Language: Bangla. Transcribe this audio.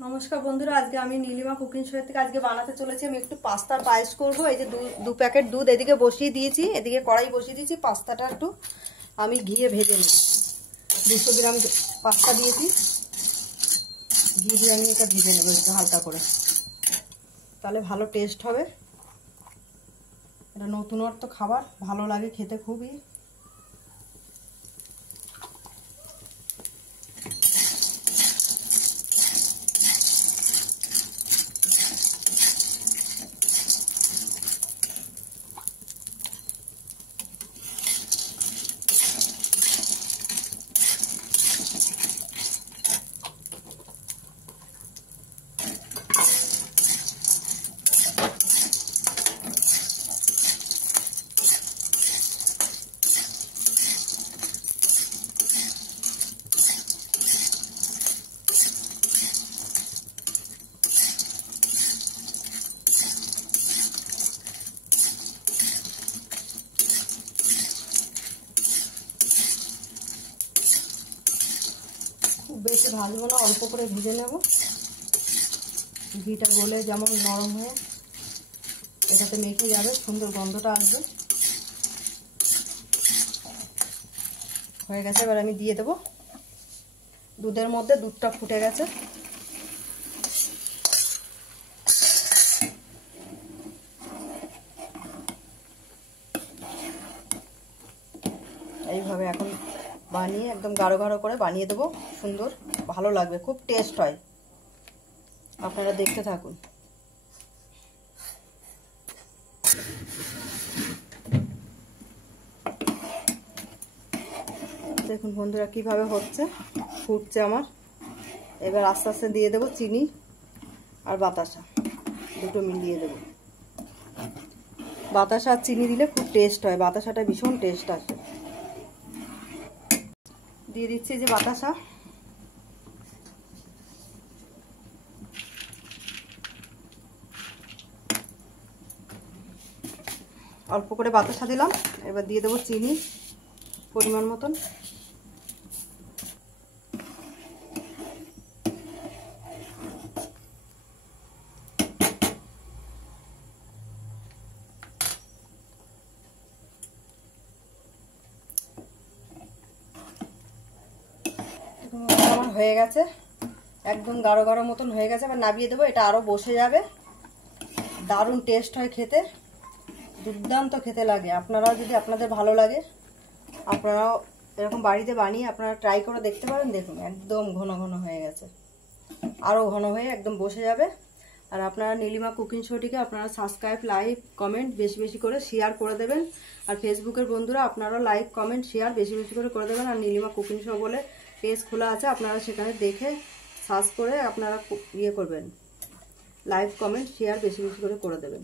নমস্কার বন্ধুরা, আজকে আমি নীলিমা কুকিং শো থেকে আজকে বানাতে চলেছি। আমি একটু পাস্তার পায়েস করব। এই যে দু প্যাকেট দুধ এদিকে বসিয়ে দিয়েছি, এদিকে কড়াই বসিয়ে দিয়েছি। পাস্তাটা একটু আমি ঘিয়ে ভেজে নেব। 200 গ্রাম পাস্তা দিয়েছি, ঘি দিয়ে আমি এটা ভেজে নেব একটু হালকা করে, তাহলে ভালো টেস্ট হবে। এটা নতুনত্ব খাবার, ভালো লাগে খেতে খুবই। বেশি ভাজবো না, অল্প করে ভেজে নেব। ঘিটা গলে যেমন নরম হয়ে এটাতে মেখে যাবে, সুন্দর গন্ধটা আসবে। হয়ে গেছে, এবার আমি দিয়ে দেবো দুধের মধ্যে। দুধটা ফুটে গেছে। এইভাবে এখন বানিয়ে একদম গাঢ় গাঢ় করে বানিয়ে দেবো। সুন্দর ভালো লাগবে, খুব টেস্ট হয়। আপনারা দেখতে থাকুন। দেখুন বন্ধুরা কিভাবে হচ্ছে, ফুটছে আমার। এবার আস্তে আস্তে দিয়ে দেবো চিনি আর বাতাসা, দুটো মিলিয়ে দেবো। বাতাসা আর চিনি দিলে খুব টেস্ট হয়, বাতাসাটা ভীষণ টেস্ট আসে। দিয়ে দিচ্ছি যে বাতাসা, অল্প করে বাতাসা দিলাম। এবার দিয়ে দেবো চিনি পরিমাণ মতন। আমার হয়ে গেছে, একদম গাঢ় গাঢ় মতন হয়ে গেছে। এবার নামিয়ে দেবো। এটা আরও বসে যাবে। দারুণ টেস্ট হয় খেতে, দুর্দান্ত খেতে লাগে। আপনারাও যদি আপনাদের ভালো লাগে, আপনারাও এরকম বাড়িতে বানিয়ে আপনারা ট্রাই করে দেখতে পারেন। দেখুন একদম ঘন ঘন হয়ে গেছে, আরও ঘন হয়ে একদম বসে যাবে। আর আপনারা নীলিমা কুকিং শোটিকে আপনারা সাবস্ক্রাইব, লাইক, কমেন্ট বেশি বেশি করে শেয়ার করে দেবেন। আর ফেসবুকের বন্ধুরা আপনারাও লাইক, কমেন্ট, শেয়ার বেশি বেশি করে দেবেন। আর নীলিমা কুকিং শো বলে পেজ খোলা আছে, আপনারা সেখানে দেখে সার্চ করে আপনারা করবেন। লাইক, কমেন্ট, শেয়ার বেশি বেশি করে দেবেন।